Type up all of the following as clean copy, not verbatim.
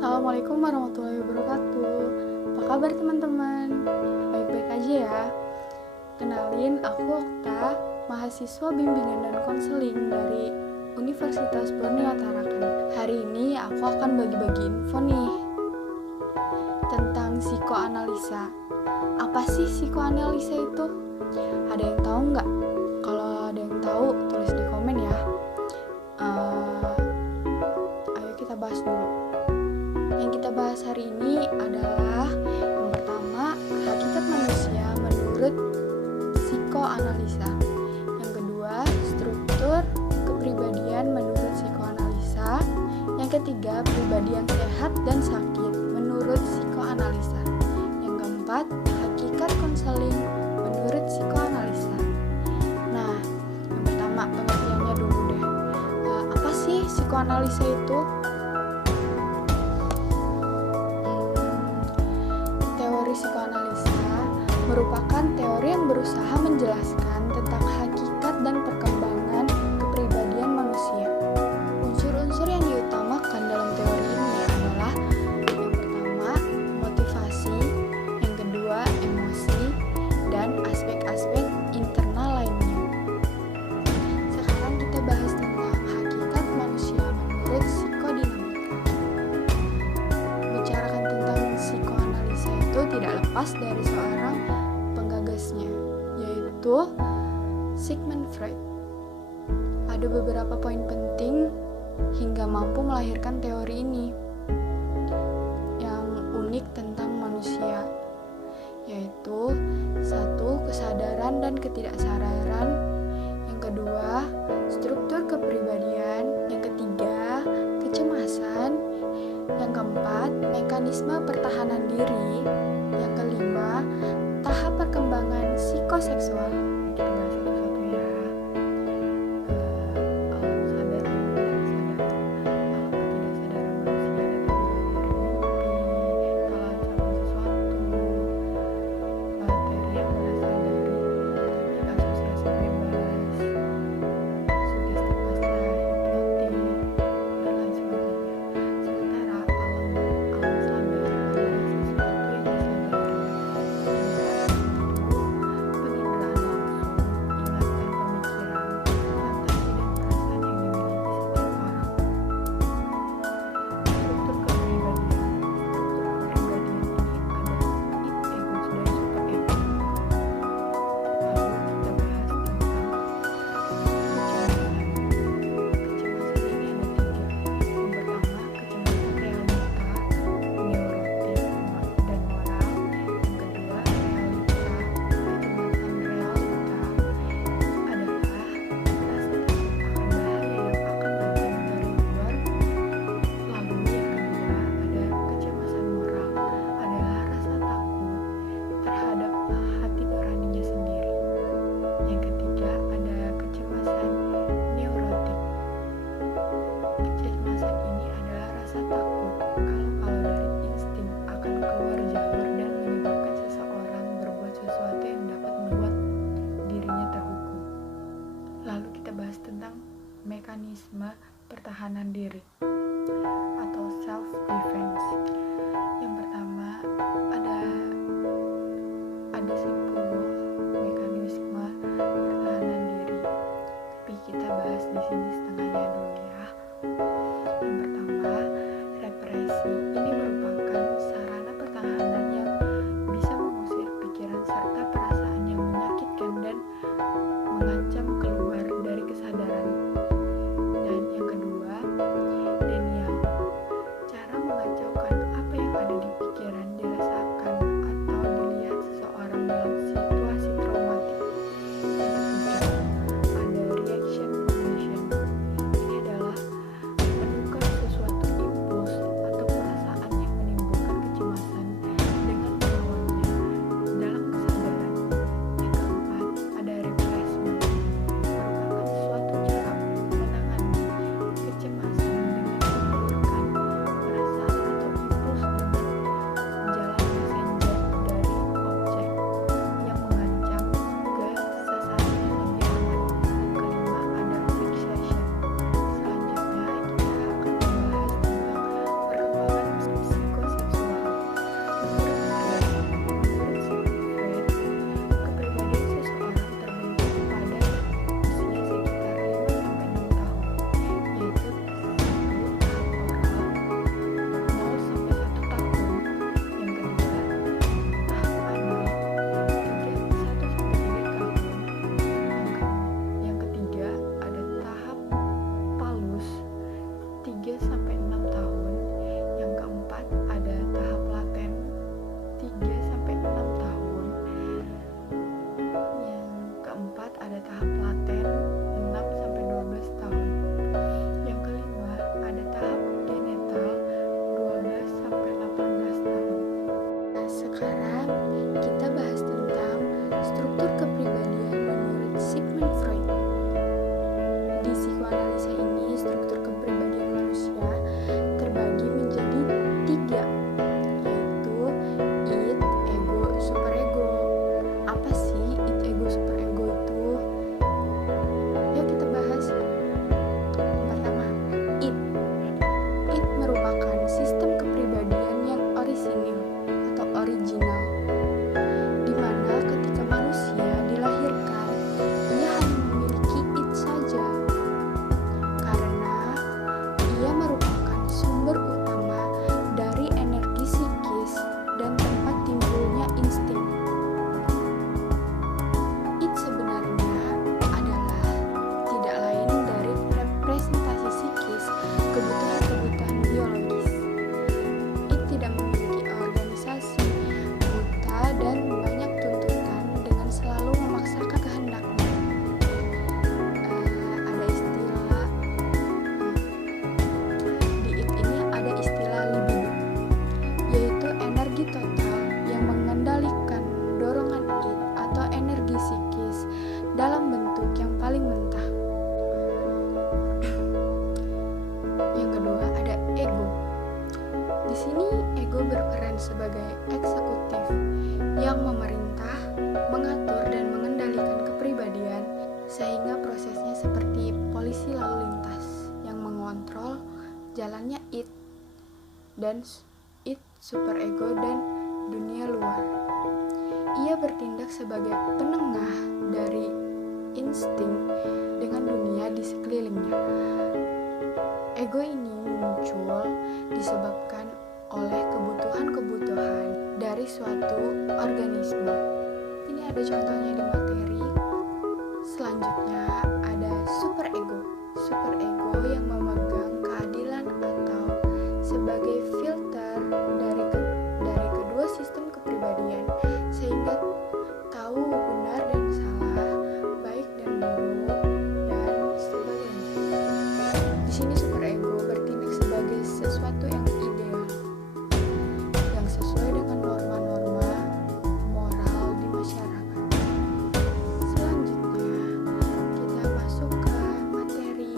Assalamualaikum warahmatullahi wabarakatuh. Apa kabar teman-teman? Baik-baik aja ya. Kenalin, aku Okta, mahasiswa bimbingan dan konseling dari Universitas Borneo Tarakan. Hari ini aku akan bagi-bagi info nih tentang psikoanalisa. Apa sih psikoanalisa itu? Ada yang tahu nggak? Kalau ada yang tahu, tulis di komen ya. Ayo kita bahas dulu. Yang kita bahas hari ini adalah yang pertama, hakikat manusia menurut psikoanalisa. Yang kedua, struktur kepribadian menurut psikoanalisa. Yang ketiga, pribadi yang sehat dan sakit menurut psikoanalisa. Yang keempat, hakikat konseling menurut psikoanalisa. Nah, yang pertama pengertiannya dulu deh. Apa sih psikoanalisa itu? Teori psikoanalisa merupakan teori yang berusaha menjelaskan tentang hakikat dan perkembangan kepribadian manusia. Unsur-unsur yang diutamakan dalam teori ini adalah yang pertama, motivasi, yang kedua, emosi, dan aspek-aspek internal lainnya. Sekarang kita bahas tentang hakikat manusia menurut psikodinamika. Bicarakan tentang psikoanalisa itu tidak lepas dari seorang penggagasnya, yaitu Sigmund Freud. Ada beberapa poin penting hingga mampu melahirkan teori ini yang unik tentang manusia, yaitu satu, kesadaran dan ketidaksadaran. Yang kedua, struktur kepribadian. Yang ketiga, kecemasan. Yang keempat, mekanisme pertahanan diri. Yang kelima, tahap perkembangan psikoseksual. Kita bahas satu-satu ya. Alam sadar dan tidak sadar. Alam ketidaksadaran manusia dapat bermimpi, kalau ancaman sesuatu, materi yang berasal dari teknik asosiasi bebas, sugesti pasrah, hipnotik, dan lain sebagainya. Sementara alam sadar adalah sesuatu yang disadari. Penginderaan langsung, ingatan, pemikiran, fantasi, dan perasaan yang dimiliki setiap orang. Struktur kepribadian. Struktur kepribadian ini ada id, ego, dan superego. Lalu kita bahas tentang kecemasan. Kecemasan ini ada tiga. Yang pertama, kecemasan realita, neurotik, dan moral. Yang kedua, realita. Kecemasan realita adalah rasa takut akan bahaya yang akan datang dari luar. Lalu yang kedua, ada kecemasan moral, adalah rasa takut terhadap hati nuraninya sendiri. Yang ketiga, ada kecemasan neurotik. Kecemasan ini adalah rasa takut kalau dari insting akan keluar jalur dan menyebabkan seseorang berbuat sesuatu yang dapat membuat dirinya terhukum. Lalu kita bahas tentang mekanisme pertahanan diri atau self defense. Yang pertama ada 10 mekanisme pertahanan diri. Tapi kita bahas di sini setengahnya dulu ya. Yang pertama, represi. Ini merupakan sarana pertahanan yang bisa mengusir pikiran serta perasaan yang menyakitkan dan mengancam keluar dari kesadaran. Dan yang kedua, denial. Cara mengacaukan apa yang ada di pikiran, dirasakan atau dilihat seseorang dalam situasi traumatik. Yang ketiga, ada reaction formation. Ini adalah menukar sesuatu impuls atau perasaan Di psikoanalisa ini, struktur kepribadian manusia terbagi menjadi 3, yaitu id, ego, superego. Apa sih id, ego, superego itu? Yuk kita bahas. Yang pertama, id. Id merupakan sistem kepribadian yang original, di mana ketika manusia dilahirkan, ia hanya memiliki id saja, karena ia merupakan sumber utama dari energi psikis dan tempat timbulnya insting. Id sebenarnya adalah tidak lain dari representasi psikis kebutuhan-kebutuhan biologis. Id tidak memiliki organisasi, buta, dan banyak tuntutan dengan selalu memaksakan kehendaknya. Di id ini ada istilah libido, yaitu energi total yang mengendalikan dorongan id atau energi psikis dalam bentuk yang paling mentah. Yang kedua ada ego. Di sini ego berperan sebagai eksekutif yang memerintah, mengatur, dan mengendalikan kepribadian sehingga prosesnya seperti polisi lalu lintas yang mengontrol jalannya id dan id, superego, dan dunia luar. Ia bertindak sebagai penengah dari insting dengan dunia di sekelilingnya. Ego ini muncul disebabkan oleh kebutuhan-kebutuhan dari suatu organisme. Ini ada contohnya di materi. Selanjutnya ada superego. Superego yang memegang keadilan atau sebagai filter dari kedua sistem kepribadian, sehingga tahu benar dan salah, baik dan buruk, dan sebagainya. Di sini superego bertindak sebagai sesuatu yang ideal, yang sesuai dengan norma-norma moral di masyarakat. Selanjutnya, kita masuk ke materi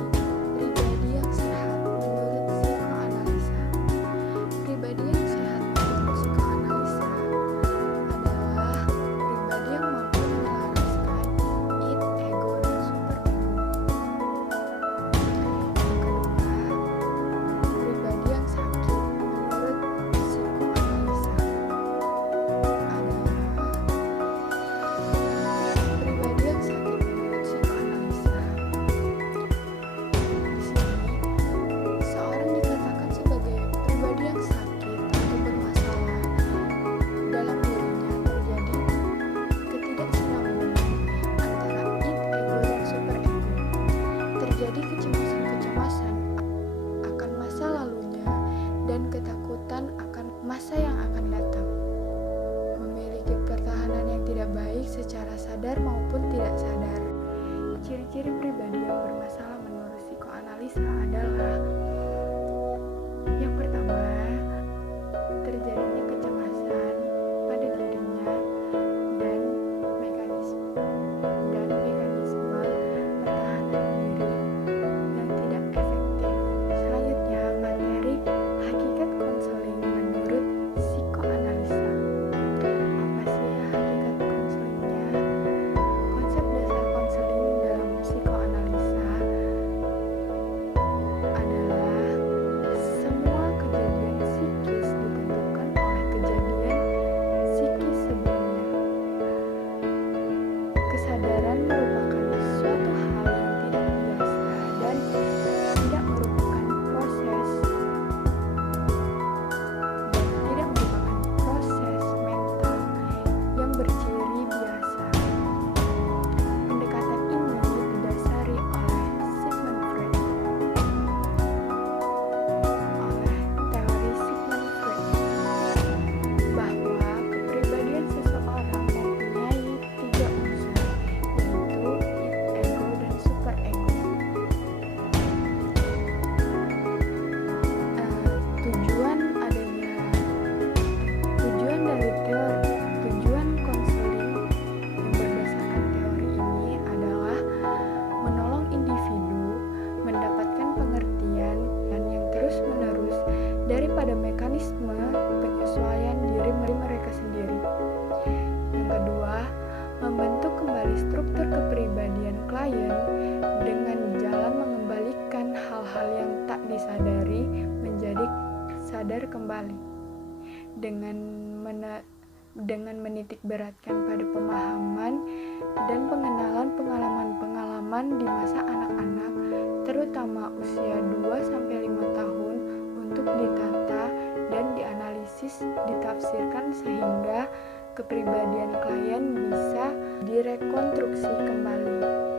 pribadi yang sehat menurut psikoanalisa. Pribadi yang sehat menurut psikoanalisa adalah pribadi yang mampu menyelaraskan id, ego, dan superego. Yang kedua, sekali. Dengan menitik beratkan pada pemahaman dan pengenalan pengalaman-pengalaman di masa anak-anak, terutama usia 2-5 tahun, untuk ditata dan dianalisis, ditafsirkan sehingga kepribadian klien bisa direkonstruksi kembali.